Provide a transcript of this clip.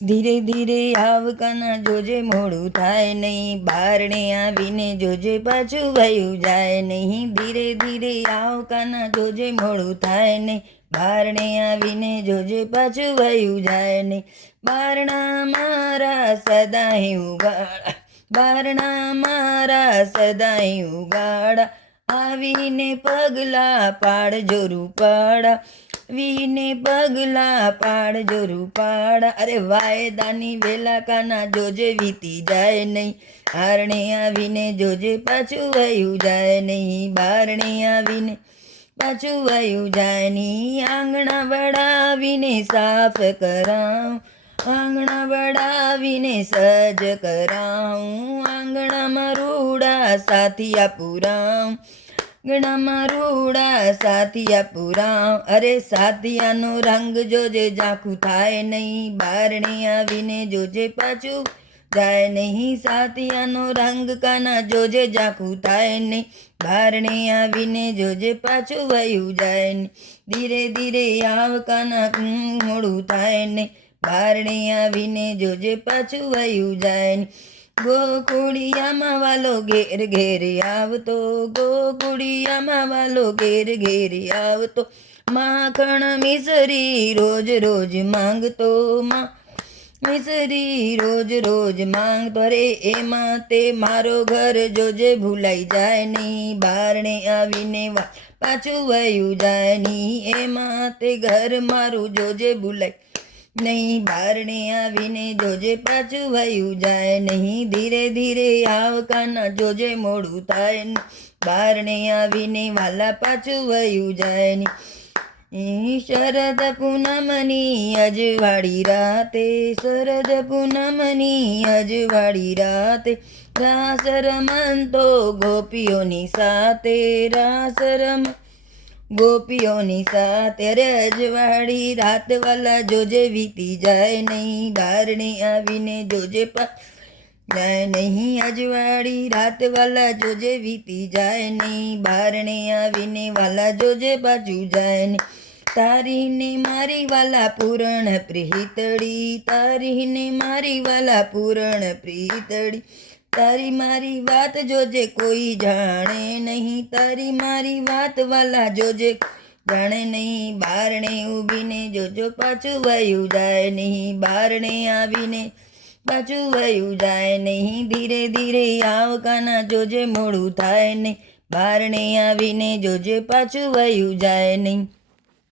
ધીરે ધીરે આવ કાના જોજે મોડું થાય નહીં, બારણે આવીને જોજે પાછું વયું જાય નહીં. ધીરે ધીરે આવ કાના જોજે મોડું થાય નહીં, બારણે આવીને જોજે પાછું વયું જાય નહીં. બારણા મારા સદાય ઉગાડા, બારણા મારા સદાય ઉગાડા, આવીને પગલા પાડજો રૂપાડા, વીને પગલા પાડજો રૂપાડા. અરે વાયદાની વેલા કાના જોજે વીતી જાય નહીં, બારણે આવીને જોજે પાછું વયું જાય નહીં, બારણે આવીને પાછું વયું જાય નહીં. આંગણા વડાવીને સાફ કરાવું, આંગણા વડાવીને સજ કરાવું, આંગણામાં રૂડા સાથિયા પુરાવું, આંગણામાં રૂડા સાથિયા પુરાવ. અરે સાથિયાનો રંગ જોજે ઝાંખું થાય નહીં, બારણે આવીને જોજે પાછું જાય નહીં. સાથિયાનો રંગ કાના જોજે ઝાંખું થાય નહીં, બારણે આવીને જોજે પાછું વયું જાય નહીં. ધીરે ધીરે આવ કાના મોડું થાય નહીં, બારણે આવીને જોજે પાછું વયું જાય નહીં. ગોકુળિયામાં વાલો ઘેર ઘેર આવતો, ગોકુળિયામાં વાલો ઘેર ઘેર આવતો, માખણ મિસરી રોજ રોજ માંગતો, મિસરી રોજ રોજ માંગતો. અરે એમાં તે મારો ઘર જોજે ભૂલાઈ જાય નહીં, બારણે આવીને પાછું વયું જાય નહીં. એમાં તે ઘર મારું જોજે ભૂલાઈ નહીં, બારણે આવીને જોજે પાછું વયું જાય નહીં. ધીરે ધીરે આવ કાના જોજે મોડું થાય નહીં, બારણે આવીને વાલા પાછું વયું જાય નહીં. શરદ પૂનમની અજવાળી રાતે, શરદ પૂનમની અજવાળી રાતે, રાસ રમતો ગોપીઓની સાથે, રાસ રમ ગોપીઓની સાથે. અરે અજવાળી રાત વાલા જોજે વીતી જાય નહીં, બારણે આવીને જોજે જાય નહીં. અજવાળી રાત વાલા જોજે વીતી જાય નહીં, બારણે આવીને વાલા જોજે પાછું જાય નહીં. તારીને મારી વાલા પૂરણ પ્રીતળી, તારીને મારી વાલા પૂરણ પ્રીતળી, તારી મારી વાત જોજે કોઈ જાણે નહીં, તારી મારી વાત વાલા જોજે જાણે નહીં. બારણે ઊભીને જોજો પાછું વયું જાય નહીં, બારણે આવીને પાછું વયું જાય નહીં. ધીરે ધીરે આવ કાના જોજે મોડું થાય નહીં, બારણે આવીને જોજે પાછું વયું જાય નહીં.